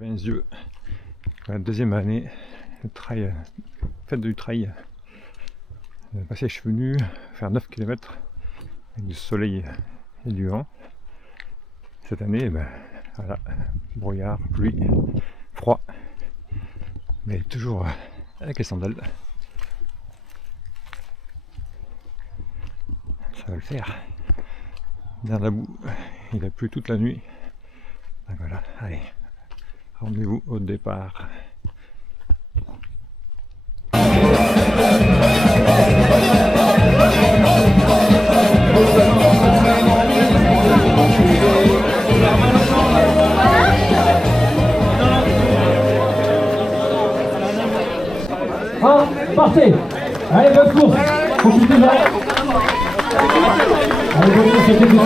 Vinzieux, la deuxième année de trail, fête du trail. Passé, je suis venu faire 9 km avec du soleil et du vent. Cette année, voilà, brouillard, pluie, froid, mais toujours avec les sandales. Ça va le faire. Dans la boue, il a plu toute la nuit. Donc voilà, allez, rendez-vous au départ. Ah, partez. Allez, bonne course. Profitez-en. Allez, bonne course, c'était tout.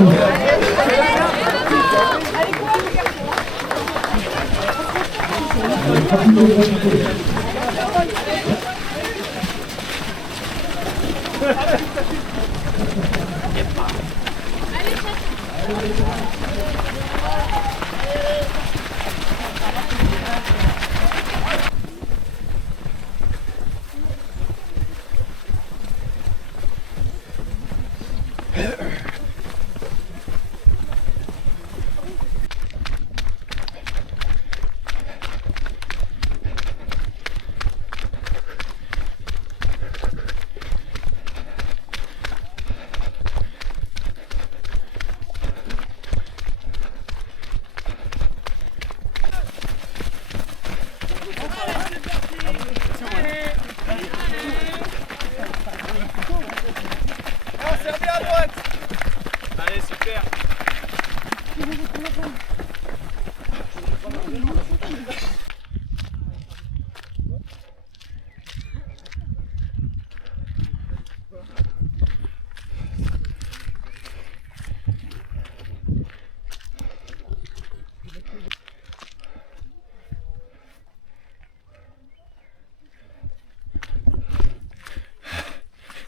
Allez, super.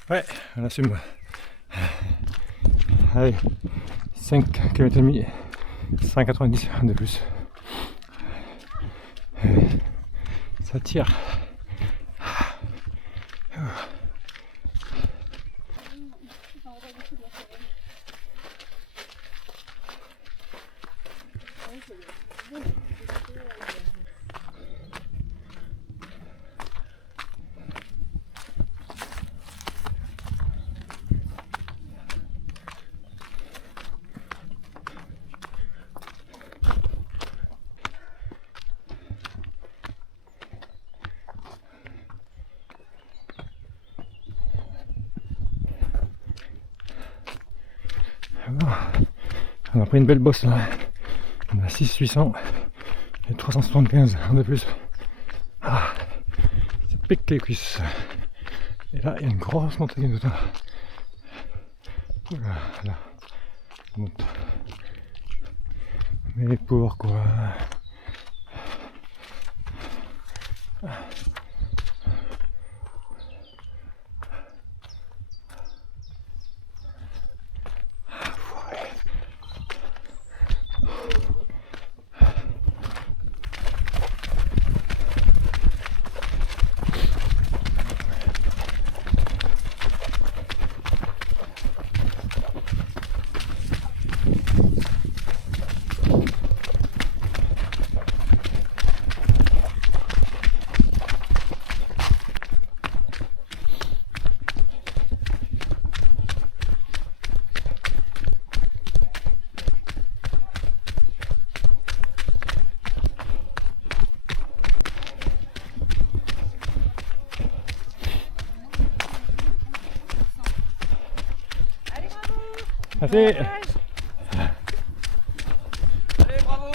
Ouais, on assume. Allez, 5 km et demi, 190 de plus. Ça tire. On a pris une belle bosse là. On a 600-800 et 375 de plus. Ah, ça pique les cuisses. Et là, il y a une grosse montagne de temps. Là, on monte. Mais pourquoi? Merci. Allez, bravo.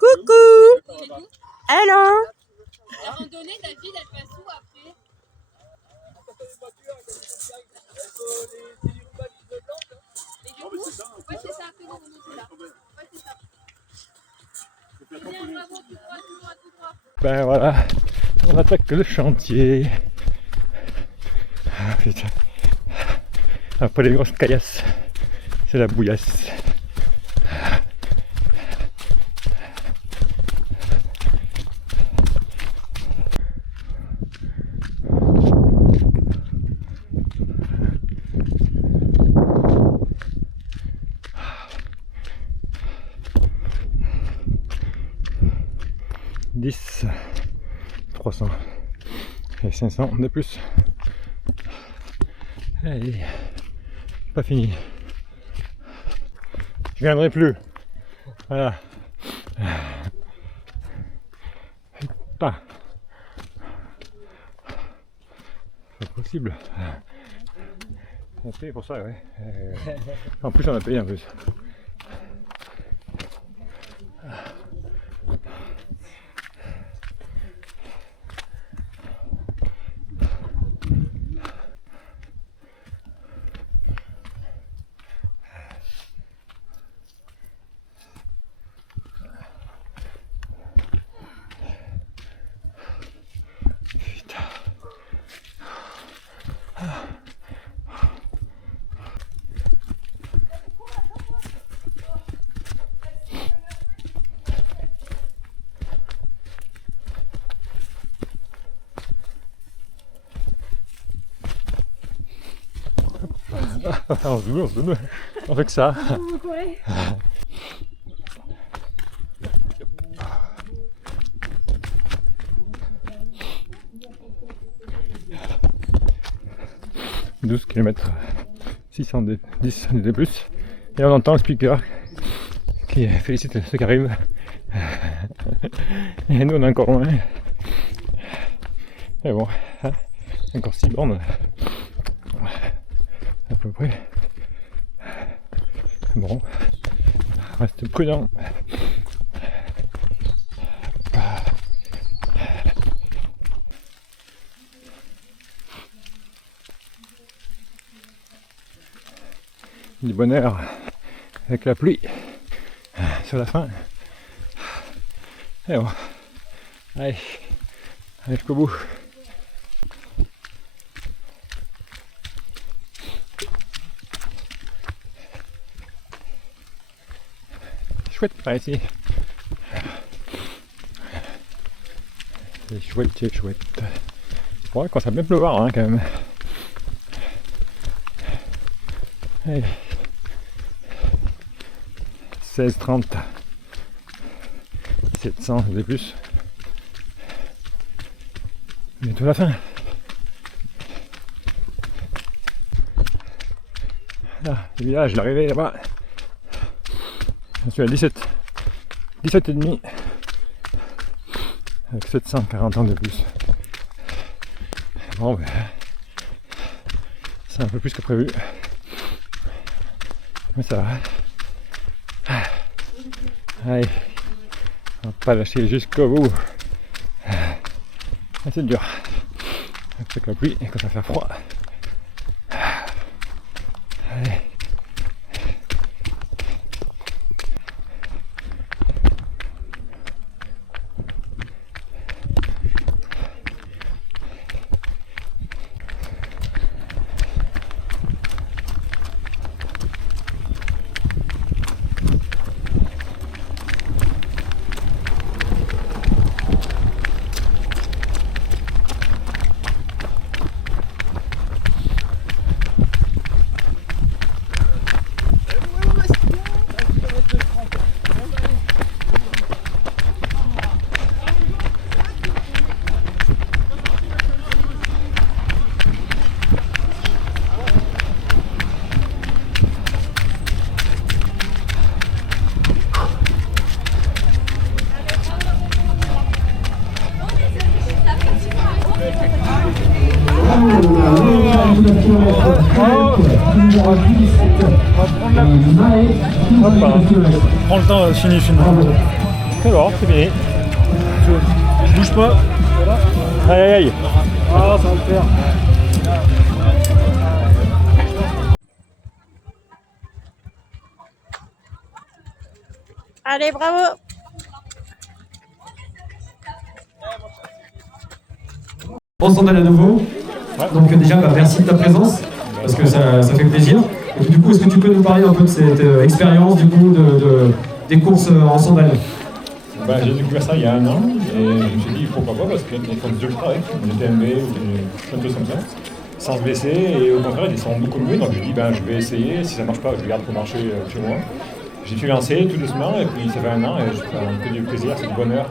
Coucou. Hello. La randonnée, David, elle passe où après? Les du coup ouais, c'est ça, après vous remontez là. Ouais, c'est ça. Bien, bravo, tout droit, tout droit, tout droit. Ben voilà, on attaque le chantier. Ah putain. Après les grosses caillasses C'est la bouillasse. « 10, 300 et 500 de plus. » Allez, pas fini. Je viendrai plus. Voilà. Pas. C'est possible. On a payé pour ça, ouais. En plus, on a payé en plus. On se zoome, on fait que ça. Ouais. « 12 km, 610 de plus. » Et on entend le speaker qui félicite ceux qui arrivent. Et nous on est encore loin. Mais bon, encore 6 bornes. À peu près. Bon, reste prudent. Du bonheur avec la pluie sur la fin. Et bon, allez jusqu'au bout. Chouette par ici. C'est chouette, c'est chouette. Ouais, quand ça va bien pleuvoir hein, quand même. Allez. 16,30. 700 de plus. Bientôt la fin. Là, le village, l'arrivée là-bas. Je suis à 17 et demi avec 740 ans de plus. Bon, ben, c'est un peu plus que prévu, mais ça va. Allez, on va pas lâcher jusqu'au bout. C'est dur avec la pluie et quand ça fait froid. Allez. Prends le temps, fini. C'est bon, c'est fini. Je bouge pas. Voilà. Aïe aïe aïe. Ah, ça va le faire. Allez, bravo. On s'en donne à nouveau. Donc déjà, merci de ta présence, parce que ça fait plaisir. Et du coup, est-ce que tu peux nous parler un peu de cette expérience du coup des courses en sandales? J'ai découvert ça il y a 1 an et je me suis dit pourquoi pas parce qu'il y a des courses d'ultra avec des TMB ou plein de choses comme ça, sans se blesser et au contraire ils sont beaucoup mieux, donc je me dis je vais essayer, si ça marche pas je le garde pour marcher chez moi. J'ai pu lancer tout doucement et puis ça fait 1 an et je fais un peu du plaisir, c'est du bonheur.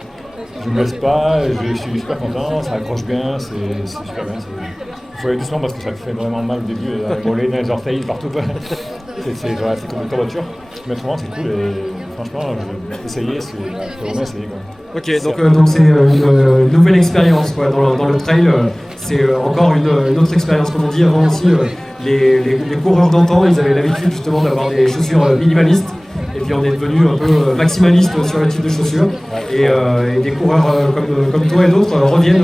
Je ne me laisse pas, je suis super content, ça accroche bien, c'est super bien. Il faut aller doucement parce que ça fait vraiment mal au début, les mollets, dans les orteils, partout. C'est comme une voiture. Mais autrement, c'est cool et franchement, je vais essayer, il faut vraiment essayer. Quoi. Ok, donc c'est une nouvelle expérience quoi. Dans le trail, c'est encore une autre expérience. Comme on dit avant aussi, les coureurs d'antan, ils avaient l'habitude justement d'avoir des chaussures minimalistes. Et puis on est devenu un peu maximaliste sur le type de chaussures. Et des coureurs comme toi et d'autres reviennent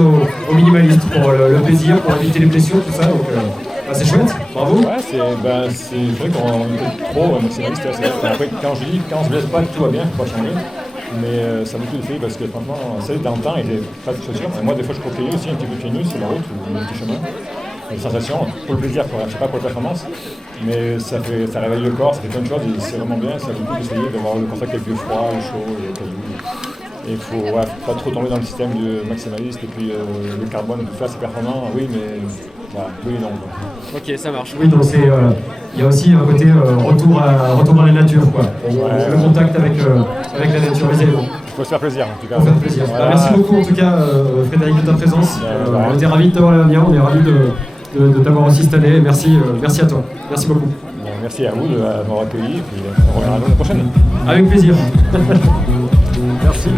au minimalisme pour le plaisir, pour éviter les blessures, tout ça. Donc c'est chouette, bravo. Ouais, c'est vrai qu'on est trop maximaliste. Après, quand on se blesse pas, tout va bien, il ne faut pas changer. Mais ça vaut tout le fait parce que franchement, ça dans le temps, il n'y avait pas de chaussures. Et moi, des fois, je cours pieds nus aussi, un petit peu pieds nus sur la route ou un petit chemin. Une sensation pour le plaisir, je ne sais pas pour la performance, mais ça réveille le corps, ça fait plein de choses et c'est vraiment bien, ça vaut le coup d'essayer d'avoir le contact avec le froid, le chaud et le caillou. Et il faut pas trop tomber dans le système de maximaliste et puis le carbone, tout ça c'est performant, oui mais oui et non. Quoi. Ok, ça marche. Oui, donc il y a aussi un côté retour à la nature, quoi. Le contact avec la nature, les éléments. Il faut se faire plaisir en tout cas. Faut faire plaisir. Voilà. Merci beaucoup en tout cas Frédéric de ta présence. On était ravis de t'avoir là, on est ravis de t'avoir aussi cette année. Merci à toi. Merci beaucoup. Merci à vous de m'avoir accueilli et puis on reviendra l'année prochaine. Avec plaisir. Merci.